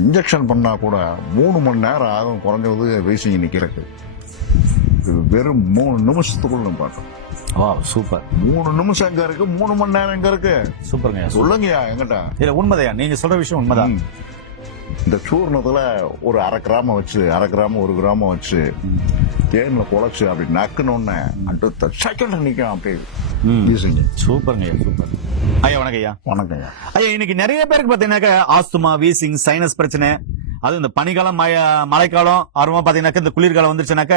Injection பண்ணா கூட 3 மணி நேரம் ஆகும் குறைஞ்சது வீசிங் நிக்கிறதுக்கு. இது வெறும் 3 நிமிஷத்துக்குள்ள நம்ம பார்த்தோம். வா சூப்பர். 3 நிமிஷம் எங்க இருக்கு, 3 மணி நேரம் எங்க இருக்கு? சூப்பருங்க. சொல்லுங்கய்யா எங்கிட்ட. இல்ல உண்மைதையா, நீங்க சொல்ற விஷயம் உண்மைதான். இந்த சூர்ணத்துல ஒரு 1/2 கிராம வச்சு 1/2 கிராம 1 கிராம வச்சு தேன்ல குழச்சு அப்படி நக்குனோன்னு அடுத்த செகண்ட் நிக்கும் அப்படி வீசுங்க. சூப்பருங்க சூப்பர். ஐயா வணக்கம் ஐயா. வணக்கம் ஐயா. ஐயா இன்னைக்கு நிறைய பேருக்கு பாத்தீங்கன்னாக்க ஆஸ்துமா, வீசிங், சைனஸ் பிரச்சனை, அது இந்த பனிக்காலம் மழைக்காலம் அப்புறமா பாத்தீங்கன்னாக்க இந்த குளிர்காலம் வந்துருச்சுனாக்க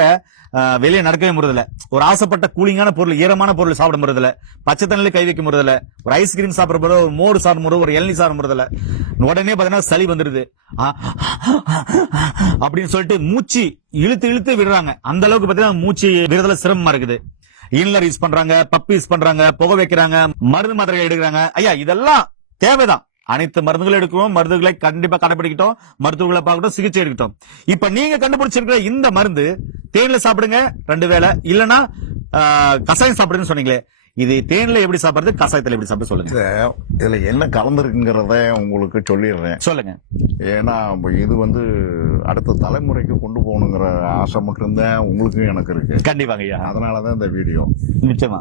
வெளியே நடக்கவே முடியல. ஒரு ஆசைப்பட்ட கூலிங்கான பொருள், ஈரமான பொருள் சாப்பிட முடியல, பச்சை தண்ணில கை வைக்க முடியல, ஒரு ஐஸ்கிரீம் சாப்பிட போது, ஒரு மோர் சாப்பிட முடியும், ஒரு இளநீ சாப்பிட முடியல, உடனே பாத்தீங்கன்னா சளி வந்துருது அப்படின்னு சொல்லிட்டு மூச்சு இழுத்து இழுத்து விடுறாங்க. அந்த அளவுக்கு பாத்தீங்கன்னா மூச்சு விடுறதுல சிரமமா இருக்குது. இன்லர் யூஸ் பண்றாங்க, பப் யூஸ் பண்றாங்க, புகை வைக்கிறாங்க, மருந்து மாத்திரைகள் எடுக்கிறாங்க. ஐயா இதெல்லாம் தேவைதான். அனைத்து மருந்துகளும் எடுக்கணும், மருந்துகளை கண்டிப்பா கடைபிடிக்கட்டும், மருத்துவர்களை பார்க்கட்டும், சிகிச்சை எடுக்கட்டும். இப்ப நீங்க கண்டுபிடிச்சிருக்கிற இந்த மருந்து தேன்ல சாப்பிடுங்க 2 வேளை, இல்லன்னா கசாயம் சாப்பிடுன்னு சொன்னீங்களே, இது தேன்ல எப்படி சாப்பிடுறது, கசாயத்துல எப்படி சாப்பிட சொல்லுங்க. இதுல என்ன கலந்துருக்குங்கிறத உங்களுக்கு சொல்லிடுறேன். சொல்லுங்க. ஏன்னா இது அடுத்த தலைமுறைக்கு கொண்டு போகணுங்கிற ஆசை மட்டும்தான் உங்களுக்கு எனக்கு இருக்கு. கண்டிப்பாங்க ஐயா. அதனாலதான் இந்த வீடியோ. நிச்சயமா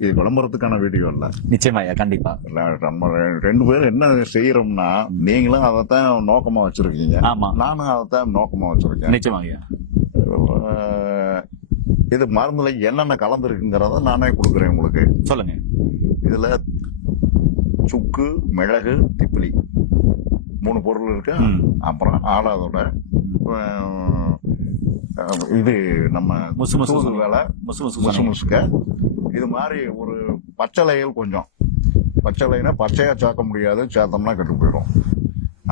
இது விளம்பரத்துக்கான வீடியோ இல்ல. நிச்சயமா ஐயா, கண்டிப்பா. நம்ம 2 பேரும் என்ன செய்யறோம்னா, நீங்களும் அதைத்தான் நோக்கமா வச்சிருக்கீங்க, ஆமா, நானும் அதைத்தான் நோக்கமா வச்சிருக்கேன். நிச்சயமா ஐயா. இது மருந்துல என்னென்ன கலந்துருக்குங்கிறத நானே கொடுக்குறேன் உங்களுக்கு. சொல்லுங்க. இதுல சுக்கு, மிளகு, திப்பிலி 3 பொருள் இருக்கு. அப்புறம் ஆடாதோட இது நம்ம முசு வேலை, முசுக்க, இது மாதிரி ஒரு பச்சளைகள் கொஞ்சம். பச்சளைனா பச்சையா சேர்க்க முடியாது, சேர்த்தோம்னா கெட்டு போயிடும்.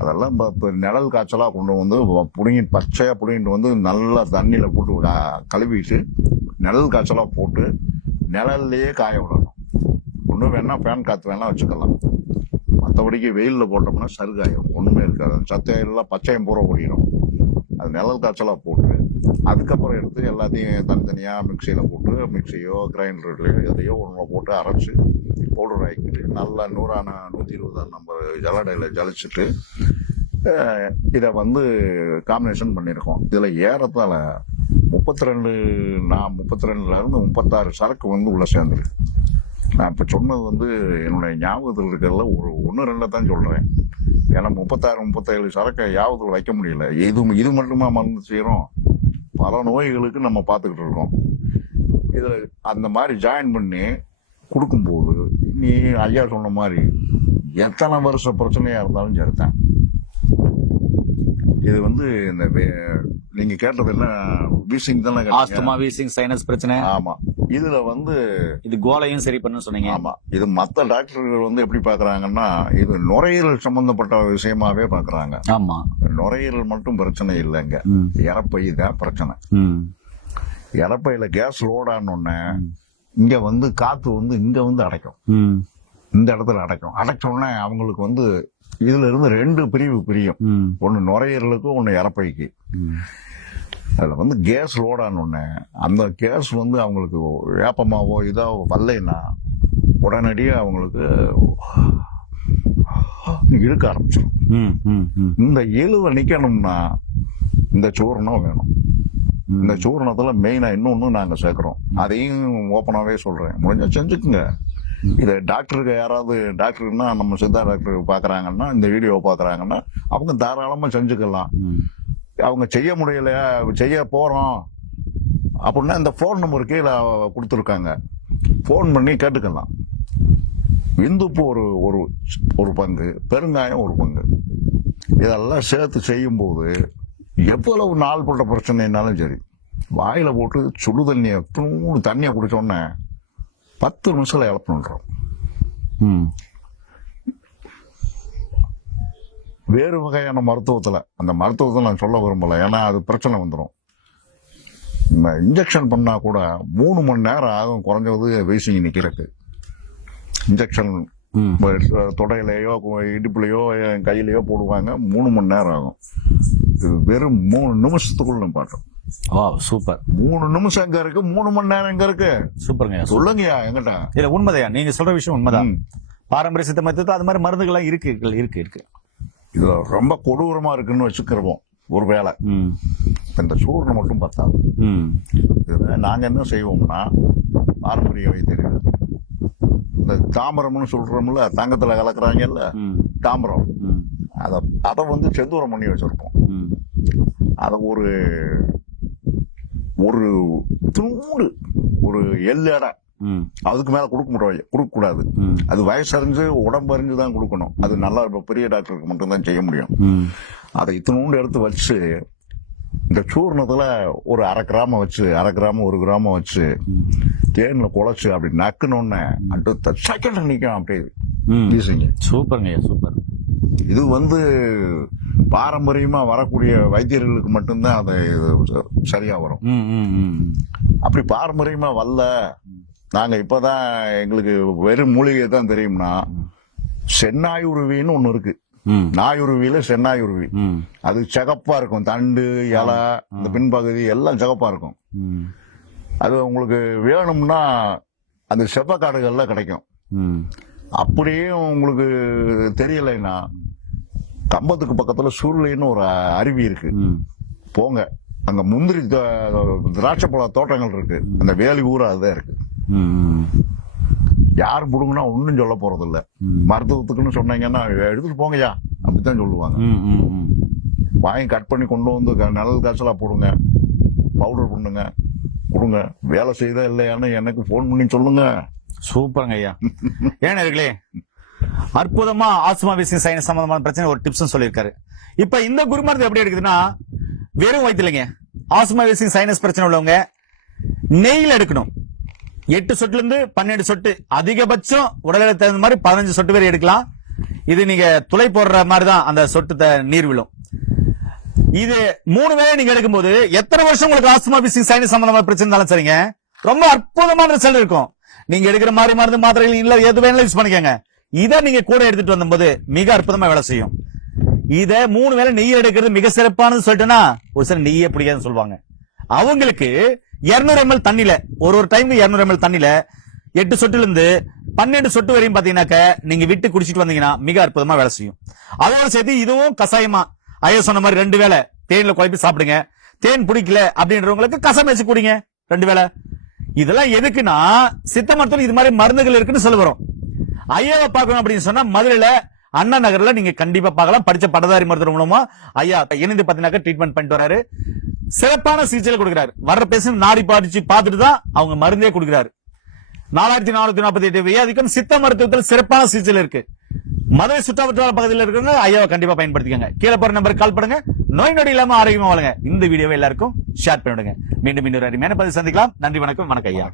அதெல்லாம் இப்போ நிழல் காய்ச்சலா கொண்டு வந்து புடிங்கி பச்சையா புடிங்கிட்டு நல்லா தண்ணியில போட்டு கழுவிட்டு நிழல் காய்ச்சலா போட்டு நிழல்லையே காய விடணும். ஒன்றும் வேணா ஃபேன் காத்து வேணா வச்சுக்கலாம். மற்றபடிக்கு வெயிலில் போட்டோம்னா சருகாயிடும், ஒண்ணுமே இருக்காது. சத்தையெல்லாம் பச்சையம் பூரா ஓடிடும். அது நிழல் காய்ச்சலா போட்டு அதுக்கப்புறம் எடுத்து எல்லாத்தையும் தனித்தனியா மிக்சியில போட்டு, மிக்சியோ கிரைண்டர்லையோ எதையோ ஒன்று போட்டு அரைச்சு பவுடர் ஆக்கிட்டு நல்லா 120 நம்ம ஜலடையில ஜலிச்சுட்டு இதை காம்பினேஷன் பண்ணியிருக்கோம். இதுல ஏறத்தால 32ல இருந்து 36 சரக்கு உள்ள சேர்ந்துருக்கு. நான் இப்ப சொன்னது என்னுடைய ஞாபகத்தில் இருக்கிறதுல ஒரு 1-2 தான் சொல்றேன். ஏன்னா 36-37 சரக்கை ஞாபகத்தில் வைக்க முடியல. இது மட்டுமா மருந்து செய்யறோம், பல நோய்களுக்கு நம்ம பார்த்துக்கிட்டு இருக்கோம். இதுல அந்த மாதிரி ஜாயின் பண்ணி கொடுக்கும்போது நீ ஐயா சொன்ன மாதிரி எத்தனை வருஷ பிரச்சனையா இருந்தாலும் சரிதான். இது இந்த நீங்க கேட்டது என்ன, வீசிங் தானே? ஆஸ்துமா, வீசிங், சைனஸ் பிரச்சனை. ஆமா. இதுல இது கோலையும் சரி பண்ண சொன்னீங்க. ஆமா. இது மத்த டாக்டர்கள் எப்படி பாக்குறாங்கன்னா, இது நுரையீரல் சம்பந்தப்பட்ட விஷயமாவே பாக்குறாங்க. ஆமா. நுரையீரல் மட்டும் பிரச்சனை இல்லைங்க, இறப்பை தான் பிரச்சனை. இறப்பையில கேஸ் லோட் ஆனோடனே இங்க காத்து இங்க அடைக்கும், இந்த இடத்துல அடைக்கும். அடைச்சோடனே அவங்களுக்கு இதுல இருந்து 2 பிரிவு பிரியும். ஒன்னு நுரையீரலுக்கு, ஒன்னு இறப்பைக்கு. அதுல கேஸ் லோட் ஆனோடனே அந்த கேஸ் அவங்களுக்கு வேப்பமாவோ இதோ வரலைன்னா உடனடியே அவங்களுக்கு இழுக்க ஆரம்பிச்சிடும். இந்த இழுவை நிக்கணும்னா இந்த சூர்ணம் வேணும். இந்த சூர்ணத்துல மெயினா இன்னொன்னு நாங்க சேர்க்கிறோம், அதையும் ஓப்பனாவே சொல்றேன். முடிஞ்சா செஞ்சுக்குங்க. இதை டாக்டருக்கு யாராவது டாக்டர்னா நம்ம சித்தா டாக்டர் பாக்குறாங்கன்னா, இந்த வீடியோ பாக்குறாங்கன்னா அவங்க தாராளமா செஞ்சுக்கலாம். அவங்க செய்ய முடியலையா, செய்ய போறோம் அப்படின்னா இந்த போன் நம்பர் கீழே கொடுத்துருக்காங்க, போன் பண்ணி கேட்டுக்கலாம். இந்துப்பு ஒரு பங்கு, பெருங்காயம் 1 பங்கு, இதெல்லாம் சேர்த்து செய்யும் போது எவ்வளவு நாள் போட்ட பிரச்சனைனாலும் சரி, வாயில போட்டு சுடு தண்ணியை குடிச்சோடனே 10 நிமிஷத்துல இழப்புன்றோம். வேறு வகையான மருத்துவத்துல, அந்த மருத்துவத்தை நான் சொல்ல விரும்பல, ஏன்னா அது பிரச்சனை வந்துடும். இன்ஜெக்ஷன் பண்ணா கூட 3 மணி நேரம் ஆகும் குறைஞ்சது வீசிங் நிக்கிறதுக்கு. இன்ஜெக்ஷன் தொடையிலையோ இடுப்புலையோ கையிலையோ போடுவாங்க, 3 மணி நேரம் ஆகும். இது வெறும் 3 நிமிஷத்துக்குள்ள பாட்டோம். சூப்பர். 3 நிமிஷம் எங்க இருக்கு, 3 மணி நேரம் எங்க இருக்கு? சூப்பருங்க. சொல்லுங்கய்யா எங்கிட்ட. இல்ல உண்மைதையா, நீங்க சொல்ற விஷயம் உண்மைதான். பாரம்பரிய சித்த மருத்துவத்தை அது மாதிரி மருந்துகள் இருக்கு. இது ரொம்ப கொடூரமா இருக்குன்னு வச்சுக்கிறோம் ஒரு வேளை. இந்த சூர்ணம் மட்டும் பத்தாது. இதுல நாங்க என்ன செய்வோம்னா, பாரம்பரிய வைத்தியர்கள் இந்த தாமிரம்னு சொல்றோம்ல, தங்கத்துல கலக்குறாங்கல்ல தாமிரம், அதை வந்து செந்தூரம் பண்ணி வச்சிருப்போம். அத ஒரு ஒரு துண்டு ஒரு எல்லடை அதுக்கு மேல கொடுக்க கூடாது. அது வயசறிஞ்சு உடம்பு அறிஞ்சு தான் கொடுக்கணும். அது நல்லா பெரிய டாக்டருக்கு மட்டும்தான் செய்ய முடியும். அதை இத்தினூண்டு எடுத்து வச்சு இந்த சூர்ணத்துல ஒரு 1/2 கிராம வச்சு 1/2 கிராம 1 கிராம வச்சு தேன்ல குழைச்சு அப்படி நக்குனோன்னு அடுத்த செகண்ட் நிக்கும் அப்படியே வீசுங்க. சூப்பருங்க, சூப்பர். இது வந்து பாரம்பரியமா வரக்கூடிய வைத்தியர்களுக்கு மட்டும்தான் அது சரியா வரும். அப்படி பாரம்பரியமா வரல, நாங்க இப்பதான் எங்களுக்கு வெறும் மூலிகை தான் தெரியும்னா, சென்னாயுருவின்னு ஒண்ணு இருக்கு. நாயுருவியில சென்னாயுருவி, அது சிகப்பா இருக்கும். தண்டு இலை இந்த பின்பகுதி எல்லாம் சிகப்பா இருக்கும். அது உங்களுக்கு வேணும்னா அந்த செப்பக்காடுகள்ல கிடைக்கும். அப்படியே உங்களுக்கு தெரியலைன்னா கம்பத்துக்கு பக்கத்துல சுருளைன்னு ஒரு அருவி இருக்கு, போங்க. அங்க முந்திரி திராட்சை பழ தோட்டங்கள் இருக்கு. அந்த வேலி ஊரா அதுதான் இருக்கு. யாரு புடுங்கன்னா ஒன்னும் சொல்ல போறது இல்ல. மருத்துவத்துக்குன்னு சொன்னீங்கன்னா எடுத்துட்டு போங்கயா அப்படித்தான் சொல்லுவாங்க. வாங்கி கட் பண்ணி கொண்டு வந்து நல்ல காய்ச்சலா போடுங்க, பவுடர் பண்ணுங்க, கொடுங்க. வேலை செய்தா இல்லையான்னு எனக்கு போன் பண்ணி சொல்லுங்க. சூப்பருங்க ஐயா. ஏன்னே அற்புதமா ஆஸ்துமா வீசிங் சைனஸ் சம்பந்தமான பிரச்சனை ஒரு டிப்ஸ் சொல்லியிருக்காரு. இப்ப இந்த குருமருந்து எப்படி எடுக்குதுன்னா, வெறும் வயிற்றுலங்க ஆஸ்துமா வீசிங் சைனஸ் பிரச்சனை உள்ளவங்க நெய்யில் எடுக்கணும். 8 சொட்டுல இருந்து 12 சொட்டு, அதிகபட்சம் உடல்நிலை தகுந்த மாதிரி 15 சொட்டு வரை எடுக்கலாம். இது நீங்க துளை போடுற மாதிரி தான் அந்த சொட்டு நீர் விழும். இது 3 வேளை நீங்க எடுக்கும்போது எத்தனை வருஷம் உங்களுக்கு ஆஸ்துமா வீசிங் சைனஸ் சம்பந்தமான பிரச்சனை இருந்தாலும் சரிங்க, ரொம்ப அற்புதமான ரிசல்ட் இருக்கும். நீங்க எடுக்கிற மாதிரி மருந்து மாத்திரைகள் இல்ல எது வேணாலும் யூஸ் பண்ணிக்கங்க. இதை நீங்க கூட எடுத்துட்டு வந்தபோது மிக அற்புதமா வேலை செய்யும். இத 3 வேளை நெய் எடுக்கிறது மிக சிறப்பானது சொல்லிட்டுனா, ஒரு சில நெய்யே பிடிக்காதுன்னு சொல்லுவாங்க. அவங்களுக்கு 200 ml தண்ணில ஒரு டைம் 200 ml தண்ணில 8 சொட்டுல இருந்து 12 சொட்டு வரையும் பாத்தீங்கன்னாக்க நீங்க விட்டு குடிச்சிட்டு வந்தீங்கன்னா மிக அற்புதமா வேலை செய்யும். அதோட சேர்த்து இதுவும் கசாயமா ஐயா சொன்ன மாதிரி 2 வேளை தேன்ல குழப்பி சாப்பிடுங்க. தேன் பிடிக்கல அப்படின்றவங்களுக்கு கசம் வச்சு குடிங்க 2 வேளை. இதெல்லாம் எதுக்குன்னா, சித்த மருத்துவம் இது மாதிரி மருந்துகள் இருக்குன்னு சொல்ல வரும். ஐயாவை பார்க்கணும் அப்படின்னு சொன்னா மதுரையில அண்ணா நகர்ல நீங்க கண்டிப்பா பார்க்கலாம். படிச்ச பட்டதாரி மருத்துவர் மூலமா ஐயா இணைந்து பாத்தீங்கன்னா ட்ரீட்மெண்ட் பண்ணிட்டு வராரு. சிறப்பான சிகிச்சை கொடுக்கிறாரு. வர்ற பேஷண்ட் நாடி பாடிச்சு பார்த்துட்டு தான் அவங்க மருந்தே கொடுக்கிறாரு. 4448 வியாதிக்கும் சித்த மருத்துவத்தில் சிறப்பான சிகிச்சை இருக்கு. மதுரை சுற்றுவட்டார பகுதியில் இருக்கிறவங்க ஐயாவை கண்டிப்பா பயன்படுத்திக்கங்க. கீழே போற நம்பருக்கு கால் பண்ணுங்க. நோய் நொடி இல்லாம ஆரோக்கியமா வாழுங்க. இந்த வீடியோவை எல்லாருக்கும் ஷேர் பண்ணிடுங்க. மீண்டும் இன்னொரு அருமையான பதிவு சந்திக்கலாம். நன்றி, வணக்கம். வணக்கம் ஐயா.